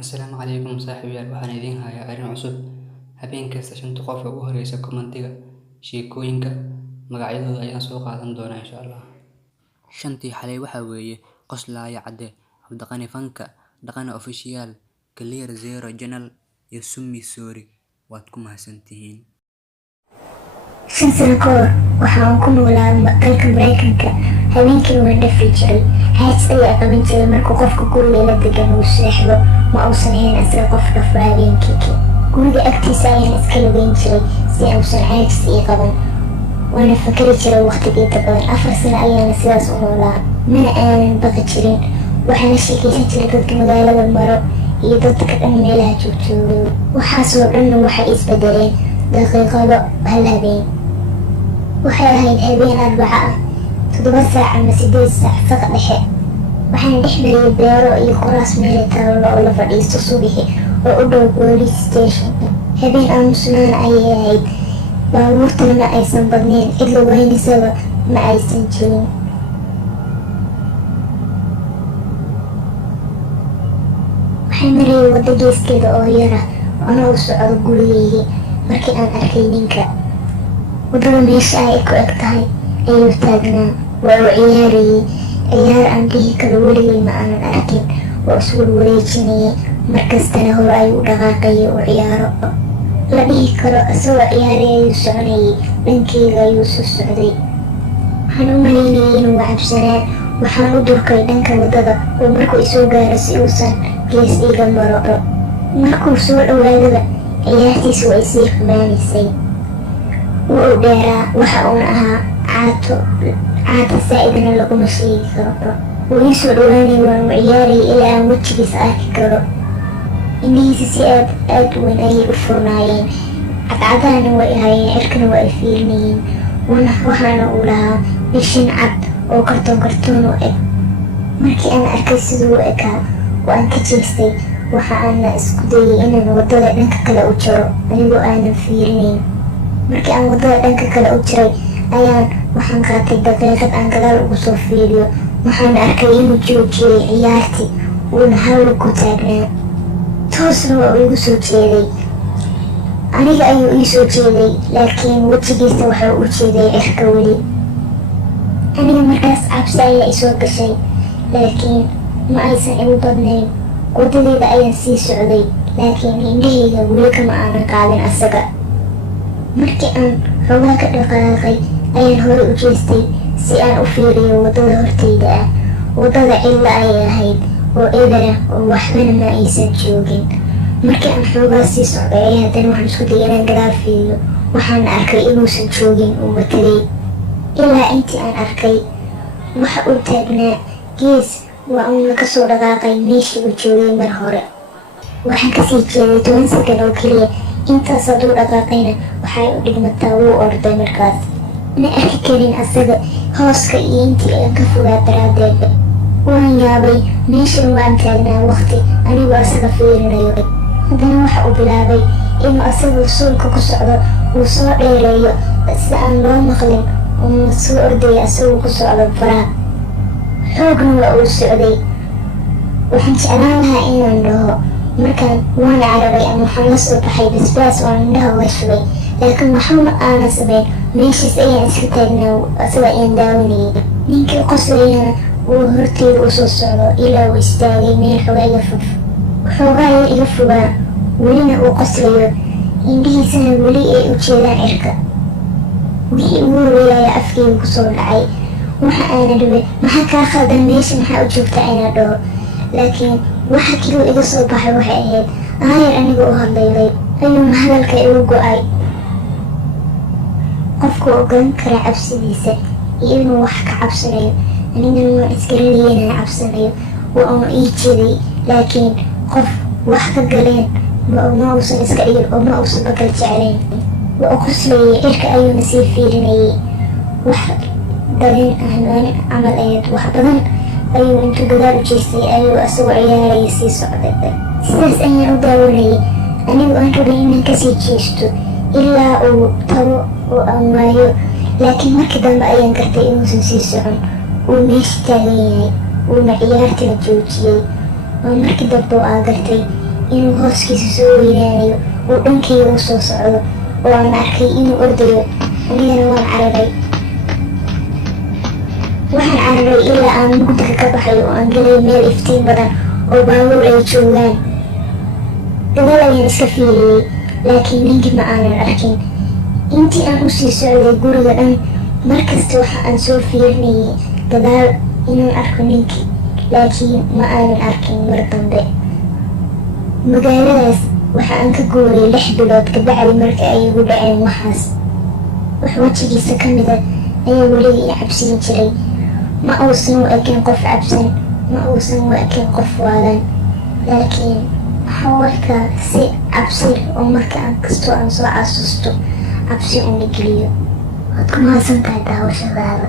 Asalaamu calaykum saaxiibayaal, waxaan idiin hayaa arrin cusub. Habeen kasta shanta qof ee ugu horreysa kommentiga sheekooyinka magacyadooda ayaan soo qaadan doonaa insha Allah. Shantii xalay waxaa weeye Qoslaaya Cadde, Cabdiqani Fanka, Dhaqane Official, Clear Zero Channel iyo Sumi Sorry. Waad ku mahadsantihiin. 5 sano ka hor waxa aan ku noolaa dalka Mareykanka. Habeenkii waan dhafi jiray. Xaaj ayaa qaban jiray markuu qofka guriga la degan uu seexdo, ma uusan ahayn asaga qof dhafa habeenkii. Guriga agtiisa ayaan iska lugeyn jiray si uusan caajis ii qaban. Waana fakari jiray waqtigii badan. 4 sano ayaana sidaas u noolaa, mana aanan baqi jirin. Waxaana sheekaysan jiray dadka magaalada maro iyo dadka dhan meelaha joogjoogay. Waxaasoo dhanna waxay isbedeleen daqiiqado hal habeen. Waxay ahayd habeen Arbaca ah, 7 saac ama 8 saac saq dhexe. Waxaan dhex mariyay beero iyo kuraas meel taalo oo la fadhiisto subaxi oo u dhow police station. Habeen aamusnaan ayay ahayd, baabuurtana ma aysan badnayn, cid lagu haynisaba ma aysan jirin. Waxaan marayay waddo geeskeeda oo yara anoo u socdo gurigeygii markii aan arkay ninka. Waddada meesha ay ku eg tahay ayuu taagnaa, waa u ciyaarayay ciyaar aan dhihi karo weligay ma aanan arkin. Waa isu warwareejinayay, markastana hore ayuu u dhaqaaqayay u ciyaaro. La dhihi karo isagoo ciyaaray ayuu soconayay, dhankeyga ayuu soo socday. Waxaan u malaynayay inuu cabsanaa. Waxaan u durkay dhanka waddada oo markuu isoo gaaro si uusan gees iiga maro. Markuu soo dhowaadaba ciyaartiisu way sii xumaanaysay. Wuu u dheeraa, waxa uuna ahaa caata saa'idna laguma sheegi karo. Wuu ii soo dhowaanay, waan u ciyaarayay ilaa aan wejigiisa arki karo. Indhihiisa si aad u weyn ayay u furnaayeen, cadcadaana way ahayeen, cirkana waa ay fiirinayeen. Waxaana uu lahaa bishin cad oo kartoon u eg. Markii aan arkay siduu u ekaa waan ka jeestay. Waxa aana isku dayay inaan waddada dhanka kale u jaro anigoo aanan fiirinayn. Markii aan waddada dhanka kale u jiray waxaan qaatay daqiiqad aan gadaal ugu soo fiiriyo. Waxaan arkay inuu joojiyay ciyaartii, uuna hawla ku taagnaa. Toosna waa igu soo jeeday. Aniga ayuu ii soo jeeday, laakiin wejigiisa waxa uu u jeeday cirka weli. Aniga markaas cabsi ayaa isoo gashay, laakiin ma aysan igu badnayn. Waddadeeda ayaan sii socday, laakiin indhahayga weli kama aanan qaadin asaga. Markii aan xoogaa ka dhaqaaqay ayaan hore u jeestay si aan u fiiriyo waddada horteyda ah. Waddada cidla ayay ahayd oo eber ah oo waxbana ma aysan joogin. Markii aan xoogaa sii socday ayaa haddana waxaan isku dayay inaan gadaal fiiriyo. Waxaan arkay inuusan joogin, uu matalay. Ilaa intii aan arkay waxa uu taagnaa gees, waa uuna ka soo dhaqaaqay meeshii uu joogay mar hore. Waxaan kasii jeeday 10 sakan oo keliya. Intaas hadduu dhaqaaqayna waxay u dhigmataa wuu orday markaas. Ma arki karin asaga hooska iyo intii aan ka fogaa daraaddeed. Waan yaabay, meeshan waan taagnaa waqti anigoo asaga fiirinayo. Haddana waxa uu bilaabay inuu asagu suulka ku socdo, uu soo dheereeyo si aan loo maqlin, uuna soo ordaya asagoo ku socdo faraha. Xoogna waa uu socday. Waxaan jeclaan lahaa inaan dhaho markaan waan cararay ama waxaan la soo baxay basbaas oo indhaha uga shubay, laakiin waxba aanan samayn. Meeshaas ayaan iska taagnaa, asaga ayaan daawanayay. Ninkii qoslayana wuu horteyda u soo socdo ilaa uu istaagay meel xoogaa yar iga fogaa, welina uu qoslayo, indhihiisana weli ay u jeedaan cirka. Wixii ugu horreeyaya afkeyga ku soo dhacay. Waxa aana dhibay, maxaa kaa khaldan, meesha maxaa u joogtaa inaan dhaho, laakiin waxa keliya iga soo baxay waxay ahayd aayar aniga u hadlaylay ayuuna hadalka igu go'ay. Qofku ogaan kara cabsidiisa iyo inuu wax ka cabsanayo. Anigana waan isgaranayay inaan cabsanayo, waa uuna ii jeeday, laakiin qof wax ka galeen ma uusan iska dhigin oo ma uusan bakal jeclayn. Waa u qoslayay, cirka ayuuna sii fiirinayay. Wax dareen ahmaan camal ahayd. Wax badan ayuu intuu gadaal u jeestay ayuu asagoo ciyaaraya sii socday. Sidaas ayaan u daawanayay anigoo aan rabay inaan kasii jeesto ilaa uu tago oo aan waayo. Laakiin markii dambe ayaan gartay inuusan sii socon, uu meesha taagan yahay, uuna ciyaartii joojiyay. Waa markii dambe oo aan gartay inuu hooskiisa soo weynaanayo uu dhankeyga u soo socdo oo aan arkay inuu ordayo. Anigana waan cararay. Waxaan cararay ilaa aan mugdiga ka baxay oo aan galay meel iftiin badan oo baabuur ay joogaan. Gadaal ayaan iska fiiriyey, laakiin ninkii ma aanan arkin. Intii aan usii socday guriga dhan, markasta waxa aan soo fiirinayay gadaal inaan arko ninkii, laakiin ma aanan arkin mar dambe. Magaaladaas waxa aan ka guuray 6 bilood kabacdi marka ay igu dhaceen waxaas. Wax wajigiisa ka mida ayaa weli i cabsiin jiray. Ma uusan u ekin qof cabsan, ma uusan u ekin qof waalan, laakiin waxaa warkaa si cabsi oo marka aan kastoo aan soo xasuusto cabsi u nigeliyo. Waad ku mahadsantahay daawashadaada.